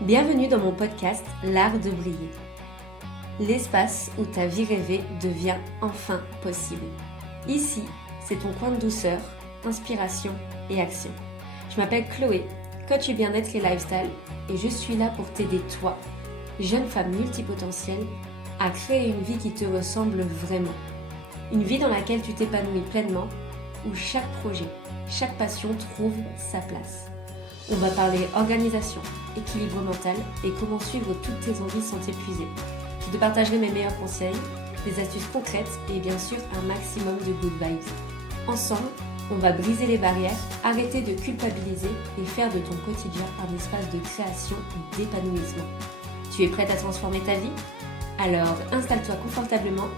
Bienvenue dans mon podcast L'Art de briller, l'espace où ta vie rêvée devient enfin possible. Ici, c'est ton coin de douceur, inspiration et action. Je m'appelle Chloé, coach du bien-être et lifestyle, et je suis là pour t'aider toi, jeune femme multipotentielle, à créer une vie qui te ressemble vraiment. Une vie dans laquelle tu t'épanouis pleinement, où chaque projet, chaque passion trouve sa place. On va parler organisation, équilibre mental et comment suivre toutes tes envies sans t'épuiser. Je te partagerai mes meilleurs conseils, des astuces concrètes et bien sûr un maximum de good vibes. Ensemble, on va briser les barrières, arrêter de culpabiliser et faire de ton quotidien un espace de création et d'épanouissement. Tu es prête à transformer ta vie ? Alors installe-toi confortablement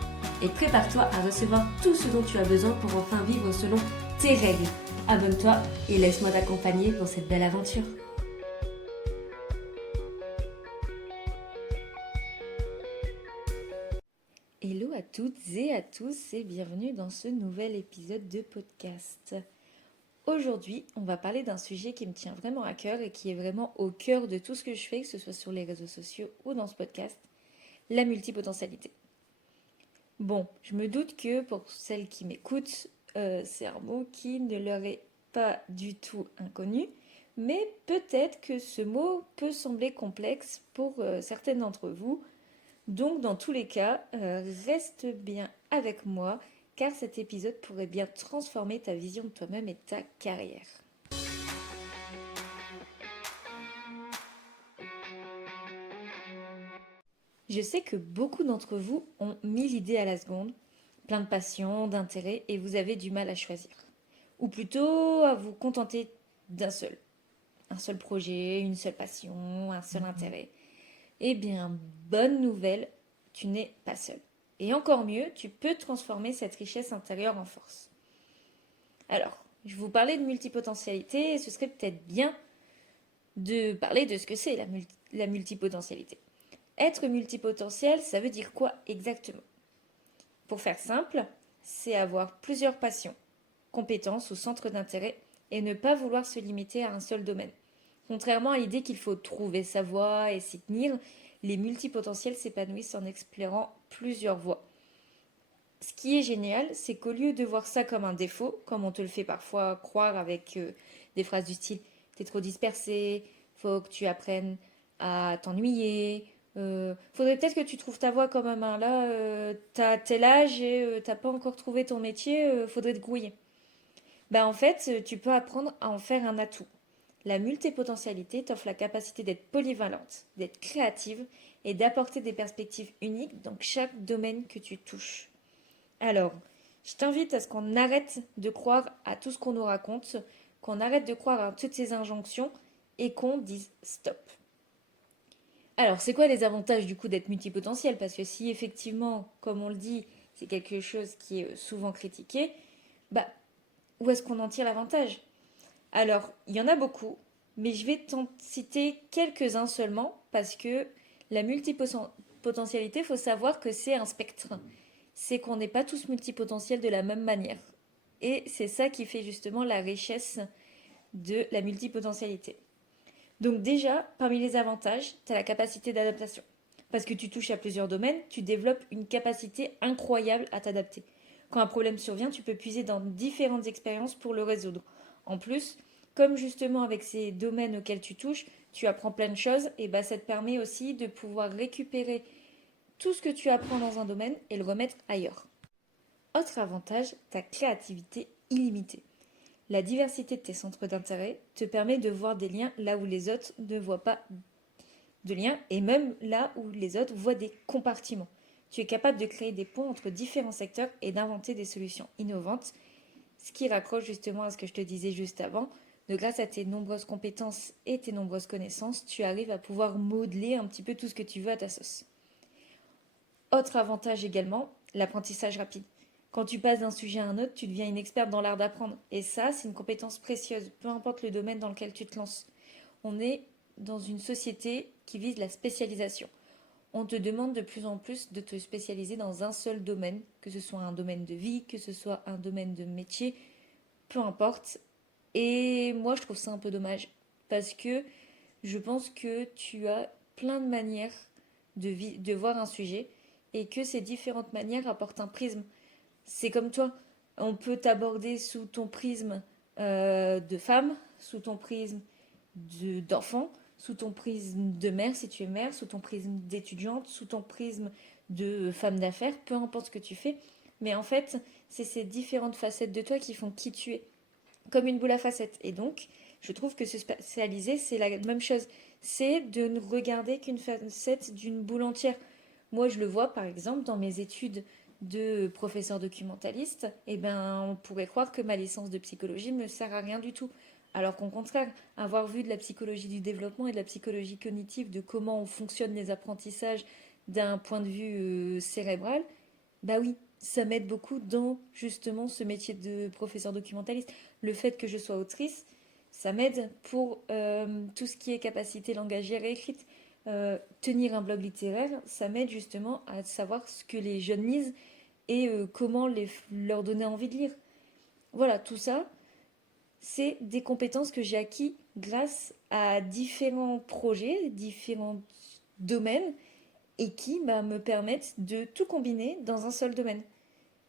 et prépare-toi à recevoir tout ce dont tu as besoin pour enfin vivre selon tes règles. Abonne-toi et laisse-moi t'accompagner dans cette belle aventure. Hello à toutes et à tous et bienvenue dans ce nouvel épisode de podcast. Aujourd'hui, on va parler d'un sujet qui me tient vraiment à cœur et qui est vraiment au cœur de tout ce que je fais, que ce soit sur les réseaux sociaux ou dans ce podcast, la multipotentialité. Bon, je me doute que pour celles qui m'écoutent, c'est un mot qui ne leur est pas du tout inconnu, mais peut-être que ce mot peut sembler complexe pour certaines d'entre vous. Donc dans tous les cas, reste bien avec moi, car cet épisode pourrait bien transformer ta vision de toi-même et ta carrière. Je sais que beaucoup d'entre vous ont 1000 idées à la seconde, plein de passions, d'intérêts, et vous avez du mal à choisir. Ou plutôt à vous contenter d'un seul. Un seul projet, une seule passion, un seul intérêt. Eh bien, bonne nouvelle, tu n'es pas seul. Et encore mieux, tu peux transformer cette richesse intérieure en force. Alors, je vais vous parler de multipotentialité et ce serait peut-être bien de parler de ce que c'est la multipotentialité. Être multipotentiel, ça veut dire quoi exactement ? Pour faire simple, c'est avoir plusieurs passions, compétences ou centres d'intérêt et ne pas vouloir se limiter à un seul domaine. Contrairement à l'idée qu'il faut trouver sa voie et s'y tenir, les multipotentiels s'épanouissent en explorant plusieurs voies. Ce qui est génial, c'est qu'au lieu de voir ça comme un défaut, comme on te le fait parfois croire avec des phrases du style « t'es trop dispersé, faut que tu apprennes à t'ennuyer », faudrait peut-être que tu trouves ta voie quand même, hein. Là, t'as tel âge et t'as pas encore trouvé ton métier, faudrait te grouiller. En fait, tu peux apprendre à en faire un atout. La multipotentialité t'offre la capacité d'être polyvalente, d'être créative et d'apporter des perspectives uniques dans chaque domaine que tu touches. Alors, je t'invite à ce qu'on arrête de croire à tout ce qu'on nous raconte, qu'on arrête de croire à toutes ces injonctions et qu'on dise stop. Alors, c'est quoi les avantages du coup d'être multipotentiel ? Parce que si effectivement, comme on le dit, c'est quelque chose qui est souvent critiqué, où est-ce qu'on en tire l'avantage ? Alors, il y en a beaucoup, mais je vais t'en citer quelques-uns seulement parce que la multipotentialité, il faut savoir que c'est un spectre. C'est qu'on n'est pas tous multipotentiels de la même manière. Et c'est ça qui fait justement la richesse de la multipotentialité. Donc déjà, parmi les avantages, tu as la capacité d'adaptation. Parce que tu touches à plusieurs domaines, tu développes une capacité incroyable à t'adapter. Quand un problème survient, tu peux puiser dans différentes expériences pour le résoudre. En plus, comme justement avec ces domaines auxquels tu touches, tu apprends plein de choses, et ça te permet aussi de pouvoir récupérer tout ce que tu apprends dans un domaine et le remettre ailleurs. Autre avantage, ta créativité illimitée. La diversité de tes centres d'intérêt te permet de voir des liens là où les autres ne voient pas de liens et même là où les autres voient des compartiments. Tu es capable de créer des ponts entre différents secteurs et d'inventer des solutions innovantes, ce qui raccroche justement à ce que je te disais juste avant. De grâce à tes nombreuses compétences et tes nombreuses connaissances, tu arrives à pouvoir modeler un petit peu tout ce que tu veux à ta sauce. Autre avantage également, l'apprentissage rapide. Quand tu passes d'un sujet à un autre, tu deviens une experte dans l'art d'apprendre. Et ça, c'est une compétence précieuse, peu importe le domaine dans lequel tu te lances. On est dans une société qui vise la spécialisation. On te demande de plus en plus de te spécialiser dans un seul domaine, que ce soit un domaine de vie, que ce soit un domaine de métier, peu importe. Et moi, je trouve ça un peu dommage, parce que je pense que tu as plein de manières de voir un sujet et que ces différentes manières apportent un prisme. C'est comme toi, on peut t'aborder sous ton prisme de femme, sous ton prisme d'enfant, sous ton prisme de mère si tu es mère, sous ton prisme d'étudiante, sous ton prisme de femme d'affaires, peu importe ce que tu fais. Mais en fait, c'est ces différentes facettes de toi qui font qui tu es, comme une boule à facettes. Et donc, je trouve que se spécialiser, c'est la même chose. C'est de ne regarder qu'une facette d'une boule entière. Moi, je le vois par exemple dans mes études de professeur documentaliste, eh ben, on pourrait croire que ma licence de psychologie me sert à rien du tout. Alors qu'au contraire, avoir vu de la psychologie du développement et de la psychologie cognitive, de comment fonctionnent les apprentissages d'un point de vue cérébral, bah oui, ça m'aide beaucoup dans justement ce métier de professeur documentaliste. Le fait que je sois autrice, ça m'aide pour tout ce qui est capacité langagière et écrite. Tenir un blog littéraire, ça m'aide justement à savoir ce que les jeunes lisent et comment leur donner envie de lire. Voilà, tout ça, c'est des compétences que j'ai acquis grâce à différents projets, différents domaines et qui me permettent de tout combiner dans un seul domaine.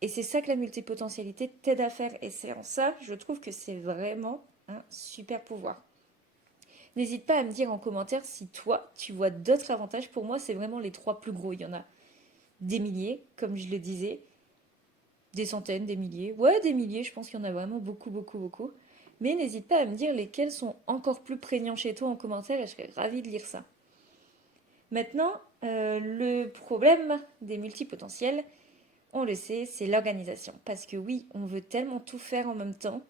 Et c'est ça que la multipotentialité t'aide à faire. Et c'est en ça, je trouve que c'est vraiment un super pouvoir. N'hésite pas à me dire en commentaire si toi, tu vois d'autres avantages. Pour moi, c'est vraiment les trois plus gros. Il y en a des milliers, comme je le disais, des centaines, des milliers. Ouais, des milliers, je pense qu'il y en a vraiment beaucoup, beaucoup, beaucoup. Mais n'hésite pas à me dire lesquels sont encore plus prégnants chez toi en commentaire et je serais ravie de lire ça. Maintenant, le problème des multipotentiels, on le sait, c'est l'organisation. Parce que oui, on veut tellement tout faire en même temps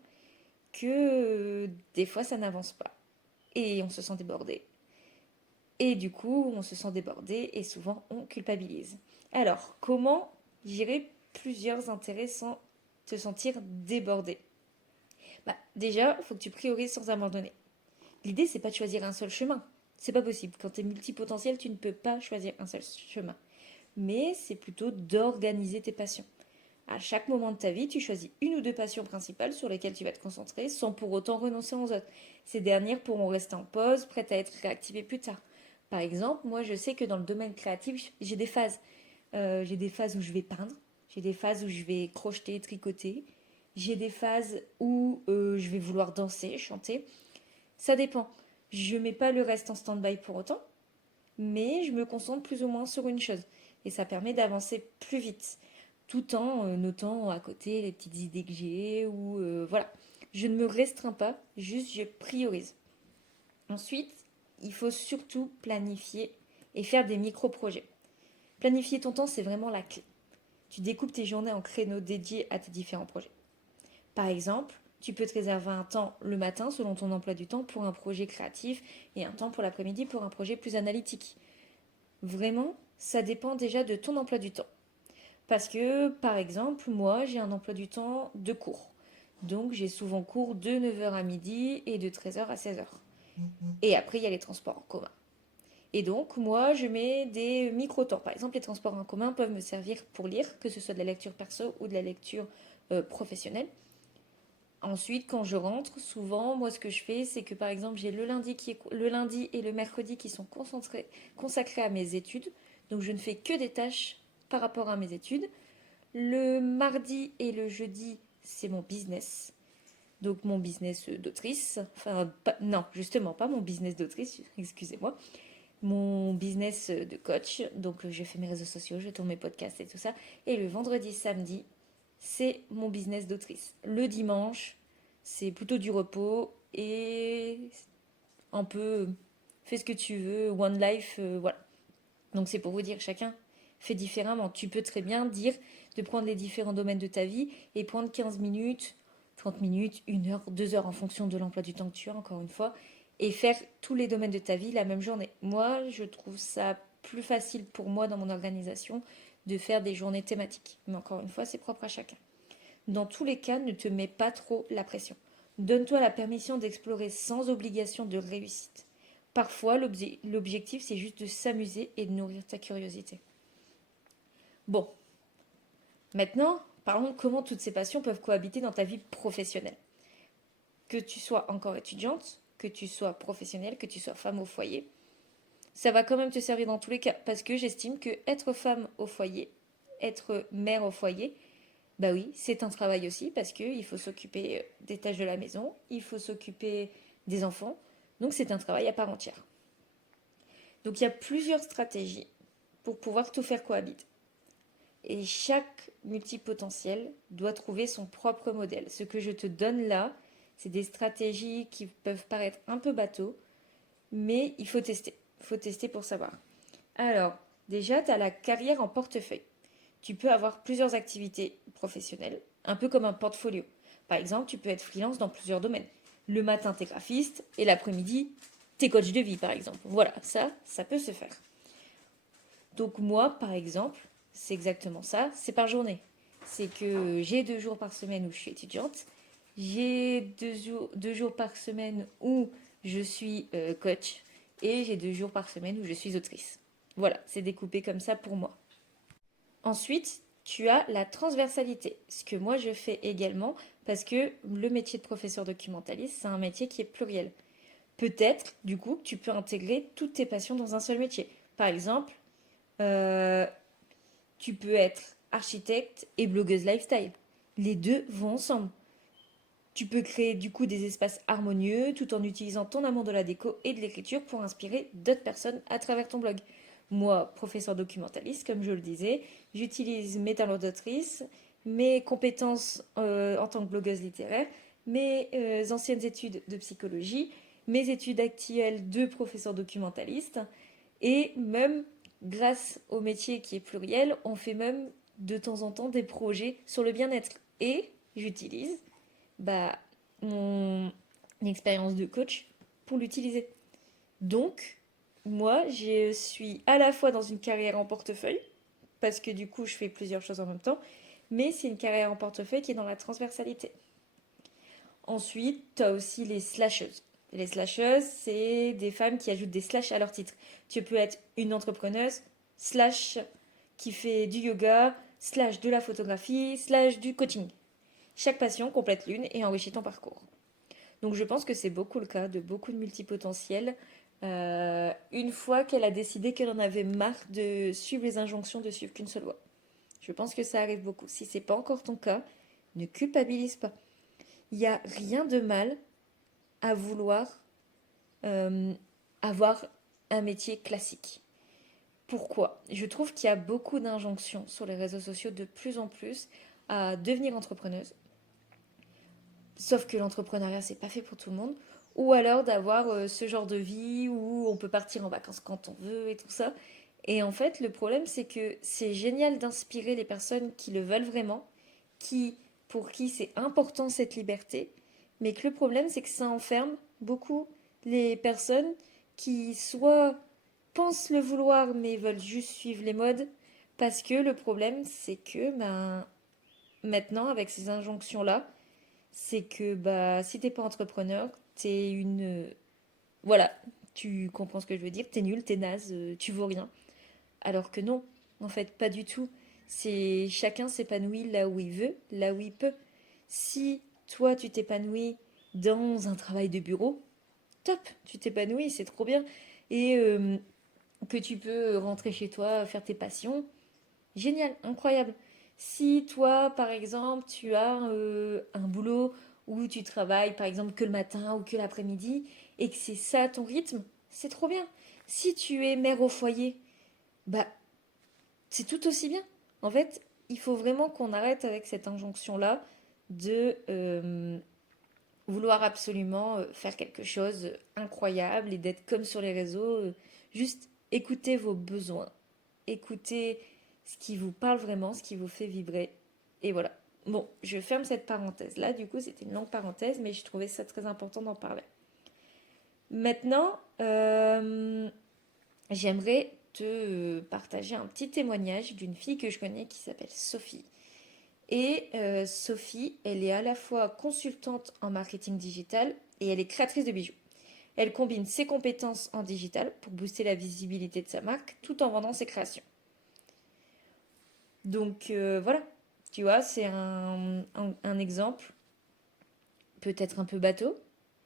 que des fois ça n'avance pas. Et on se sent débordé. Et du coup, on se sent débordé et souvent on culpabilise. Alors, comment gérer plusieurs intérêts sans te sentir débordé? Déjà, il faut que tu priorises sans abandonner. L'idée, c'est pas de choisir un seul chemin. C'est pas possible. Quand tu es multipotentiel, tu ne peux pas choisir un seul chemin. Mais c'est plutôt d'organiser tes passions. À chaque moment de ta vie, tu choisis une ou deux passions principales sur lesquelles tu vas te concentrer sans pour autant renoncer aux autres. Ces dernières pourront rester en pause, prêtes à être réactivées plus tard. Par exemple, moi je sais que dans le domaine créatif, j'ai des phases. J'ai des phases où je vais peindre, j'ai des phases où je vais crocheter, tricoter, j'ai des phases où je vais vouloir danser, chanter. Ça dépend. Je ne mets pas le reste en stand-by pour autant, mais je me concentre plus ou moins sur une chose. Et ça permet d'avancer plus vite, tout en notant à côté les petites idées que j'ai, ou voilà. Je ne me restreins pas, juste je priorise. Ensuite, il faut surtout planifier et faire des micro-projets. Planifier ton temps, c'est vraiment la clé. Tu découpes tes journées en créneaux dédiés à tes différents projets. Par exemple, tu peux te réserver un temps le matin selon ton emploi du temps pour un projet créatif et un temps pour l'après-midi pour un projet plus analytique. Vraiment, ça dépend déjà de ton emploi du temps. Parce que, par exemple, moi, j'ai un emploi du temps de cours. Donc, j'ai souvent cours de 9h à midi et de 13h à 16h. Et après, il y a les transports en commun. Et donc, moi, je mets des micro-temps. Par exemple, les transports en commun peuvent me servir pour lire, que ce soit de la lecture perso ou de la lecture professionnelle. Ensuite, quand je rentre, souvent, moi, ce que je fais, c'est que, par exemple, j'ai le lundi et le mercredi qui sont consacrés à mes études. Donc, je ne fais que des tâches par rapport à mes études. Le mardi et le jeudi, c'est mon business. Donc, mon business d'autrice. Enfin, non, justement, pas mon business d'autrice, excusez-moi. Mon business de coach. Donc, je fais mes réseaux sociaux, je tourne mes podcasts et tout ça. Et le vendredi, samedi, c'est mon business d'autrice. Le dimanche, c'est plutôt du repos et un peu fais ce que tu veux, one life, voilà. Donc c'est pour vous dire, chacun fait différemment. Tu peux très bien dire de prendre les différents domaines de ta vie et prendre 15 minutes, 30 minutes, 1 heure, 2 heures en fonction de l'emploi du temps que tu as, encore une fois, et faire tous les domaines de ta vie la même journée. Moi, je trouve ça plus facile pour moi dans mon organisation de faire des journées thématiques. Mais encore une fois, c'est propre à chacun. Dans tous les cas, ne te mets pas trop la pression. Donne-toi la permission d'explorer sans obligation de réussite. Parfois, l'objectif, c'est juste de s'amuser et de nourrir ta curiosité. Bon, maintenant, parlons de comment toutes ces passions peuvent cohabiter dans ta vie professionnelle. Que tu sois encore étudiante que tu sois professionnelle, que tu sois femme au foyer, ça va quand même te servir dans tous les cas. Parce que j'estime que être femme au foyer, être mère au foyer, bah oui, c'est un travail aussi parce qu'il faut s'occuper des tâches de la maison, il faut s'occuper des enfants. Donc c'est un travail à part entière. Donc il y a plusieurs stratégies pour pouvoir tout faire cohabiter. Et chaque multipotentiel doit trouver son propre modèle. Ce que je te donne là, c'est des stratégies qui peuvent paraître un peu bateau, mais il faut tester. Il faut tester pour savoir. Alors, déjà, tu as la carrière en portefeuille. Tu peux avoir plusieurs activités professionnelles, un peu comme un portfolio. Par exemple, tu peux être freelance dans plusieurs domaines. Le matin, tu es graphiste et l'après-midi, tu es coach de vie, par exemple. Voilà, ça peut se faire. Donc moi, par exemple, c'est exactement ça, c'est par journée. C'est que j'ai 2 jours par semaine où je suis étudiante, j'ai 2 jours par semaine où je suis coach, et j'ai 2 jours par semaine où je suis autrice. Voilà, c'est découpé comme ça pour moi. Ensuite, tu as la transversalité, ce que moi je fais également, parce que le métier de professeur documentaliste, c'est un métier qui est pluriel. Peut-être, du coup, tu peux intégrer toutes tes passions dans un seul métier. Par exemple, euh, tu peux être architecte et blogueuse lifestyle. Les deux vont ensemble. Tu peux créer du coup des espaces harmonieux tout en utilisant ton amour de la déco et de l'écriture pour inspirer d'autres personnes à travers ton blog. Moi, professeur documentaliste, comme je le disais, j'utilise mes talents d'autrice, mes compétences en tant que blogueuse littéraire, mes anciennes études de psychologie, mes études actuelles de professeur documentaliste, et même grâce au métier qui est pluriel, on fait même de temps en temps des projets sur le bien-être. Et j'utilise bah, mon expérience de coach pour l'utiliser. Donc, moi, je suis à la fois dans une carrière en portefeuille, parce que du coup, je fais plusieurs choses en même temps, mais c'est une carrière en portefeuille qui est dans la transversalité. Ensuite, tu as aussi les slasheuses. Les slasheuses, c'est des femmes qui ajoutent des slash à leur titre. Tu peux être une entrepreneuse, slash qui fait du yoga, slash de la photographie, slash du coaching. Chaque passion complète l'une et enrichit ton parcours. Donc je pense que c'est beaucoup le cas de beaucoup de multipotentiels. Une fois qu'elle a décidé qu'elle en avait marre de suivre les injonctions de suivre qu'une seule voie. Je pense que ça arrive beaucoup. Si c'est pas encore ton cas, ne culpabilise pas. Il n'y a rien de mal à vouloir euh, avoir un métier classique. Pourquoi? Je trouve qu'il y a beaucoup d'injonctions sur les réseaux sociaux de plus en plus à devenir entrepreneuse. Sauf que l'entrepreneuriat, c'est pas fait pour tout le monde. Ou alors d'avoir ce genre de vie où on peut partir en vacances quand on veut et tout ça. Et en fait, le problème, c'est que c'est génial d'inspirer les personnes qui le veulent vraiment, pour qui c'est important cette liberté. Mais que le problème, c'est que ça enferme beaucoup les personnes qui soit pensent le vouloir mais veulent juste suivre les modes. Parce que le problème, c'est que maintenant, avec ces injonctions-là, c'est que bah si t'es pas entrepreneur, t'es une voilà, tu comprends ce que je veux dire, t'es nul, t'es naze, tu vaux rien. Alors que non, en fait, pas du tout. C'est chacun s'épanouit là où il veut, là où il peut. Si toi tu t'épanouis dans un travail de bureau, top, tu t'épanouis, c'est trop bien. Et que tu peux rentrer chez toi, faire tes passions, génial, incroyable. Si toi, par exemple, tu as un boulot où tu travailles, par exemple, que le matin ou que l'après-midi, et que c'est ça ton rythme, c'est trop bien. Si tu es mère au foyer, bah, c'est tout aussi bien. En fait, il faut vraiment qu'on arrête avec cette injonction-là de vouloir absolument faire quelque chose incroyable et d'être comme sur les réseaux. Juste écoutez vos besoins, écoutez ce qui vous parle vraiment, ce qui vous fait vibrer. Et voilà. Bon, je ferme cette parenthèse-là. Du coup, c'était une longue parenthèse, mais je trouvais ça très important d'en parler. Maintenant, j'aimerais te partager un petit témoignage d'une fille que je connais qui s'appelle Sophie. Et Sophie, elle est à la fois consultante en marketing digital et elle est créatrice de bijoux. Elle combine ses compétences en digital pour booster la visibilité de sa marque tout en vendant ses créations. Donc voilà, tu vois, c'est un exemple peut-être un peu bateau,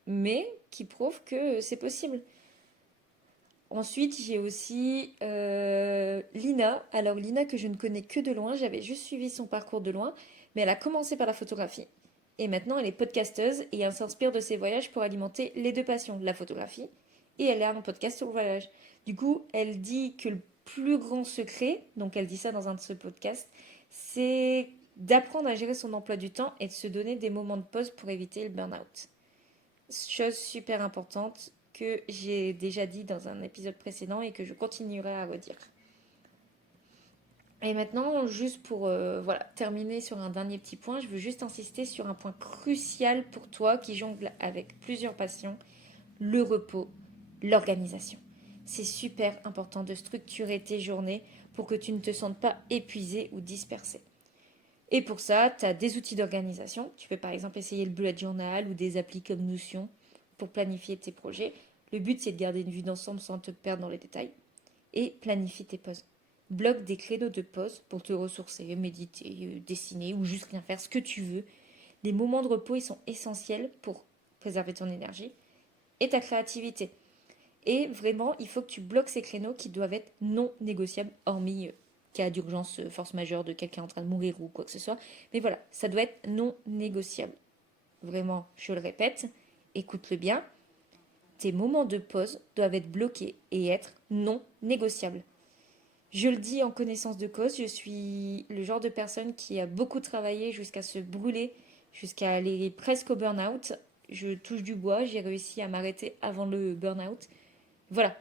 mais qui prouvent que c'est possible. Ensuite, j'ai aussi Lina. Alors Lina, que je ne connais que de loin, j'avais juste suivi son parcours de loin, mais elle a commencé par la photographie. Et maintenant, elle est podcasteuse et elle s'inspire de ses voyages pour alimenter les deux passions, la photographie, et elle a un podcast sur le voyage. Du coup, elle dit que le plus grand secret, donc elle dit ça dans un de ses podcasts, c'est d'apprendre à gérer son emploi du temps et de se donner des moments de pause pour éviter le burn-out. Chose super importante que j'ai déjà dit dans un épisode précédent et que je continuerai à redire. Et maintenant, juste pour terminer sur un dernier petit point, je veux juste insister sur un point crucial pour toi qui jongle avec plusieurs passions, le repos, l'organisation. C'est super important de structurer tes journées pour que tu ne te sentes pas épuisé ou dispersé. Et pour ça, tu as des outils d'organisation. Tu peux par exemple essayer le bullet journal ou des applis comme Notion pour planifier tes projets. Le but, c'est de garder une vue d'ensemble sans te perdre dans les détails. Et planifie tes pauses. Bloque des créneaux de pause pour te ressourcer, méditer, dessiner ou juste rien faire, ce que tu veux. Les moments de repos, ils sont essentiels pour préserver ton énergie et ta créativité. Et vraiment, il faut que tu bloques ces créneaux qui doivent être non négociables, hormis cas d'urgence, force majeure de quelqu'un en train de mourir ou quoi que ce soit. Mais voilà, ça doit être non négociable. Vraiment, je le répète, écoute-le bien. Tes moments de pause doivent être bloqués et être non négociables. Je le dis en connaissance de cause, je suis le genre de personne qui a beaucoup travaillé jusqu'à se brûler, jusqu'à aller presque au burn-out. Je touche du bois, j'ai réussi à m'arrêter avant le burn-out. Voilà.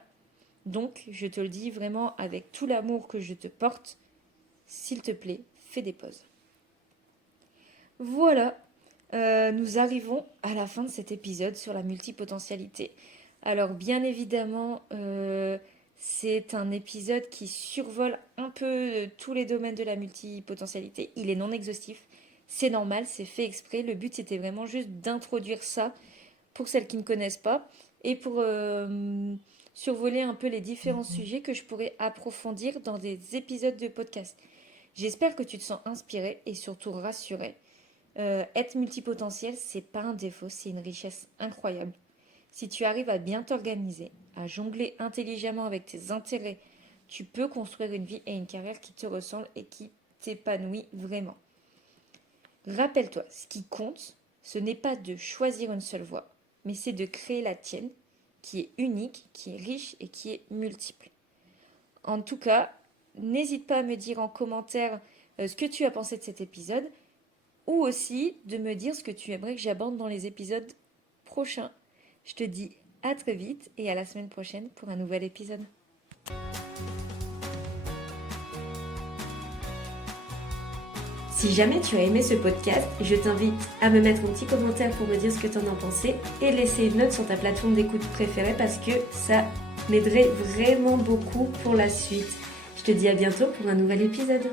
Donc, je te le dis vraiment avec tout l'amour que je te porte, s'il te plaît, fais des pauses. Voilà, nous arrivons à la fin de cet épisode sur la multipotentialité. Alors, bien évidemment, c'est un épisode qui survole un peu tous les domaines de la multipotentialité. Il est non exhaustif, c'est normal, c'est fait exprès. Le but, c'était vraiment juste d'introduire ça pour celles qui ne connaissent pas et pour survoler un peu les différents sujets que je pourrais approfondir dans des épisodes de podcast. J'espère que tu te sens inspiré et surtout rassuré. Être multipotentiel, c'est pas un défaut, c'est une richesse incroyable. Si tu arrives à bien t'organiser, à jongler intelligemment avec tes intérêts, tu peux construire une vie et une carrière qui te ressemblent et qui t'épanouit vraiment. Rappelle-toi, ce qui compte, ce n'est pas de choisir une seule voie, mais c'est de créer la tienne, qui est unique, qui est riche et qui est multiple. En tout cas, n'hésite pas à me dire en commentaire ce que tu as pensé de cet épisode, ou aussi de me dire ce que tu aimerais que j'aborde dans les épisodes prochains. Je te dis à très vite et à la semaine prochaine pour un nouvel épisode. Si jamais tu as aimé ce podcast, je t'invite à me mettre un petit commentaire pour me dire ce que tu en as pensé et laisser une note sur ta plateforme d'écoute préférée parce que ça m'aiderait vraiment beaucoup pour la suite. Je te dis à bientôt pour un nouvel épisode.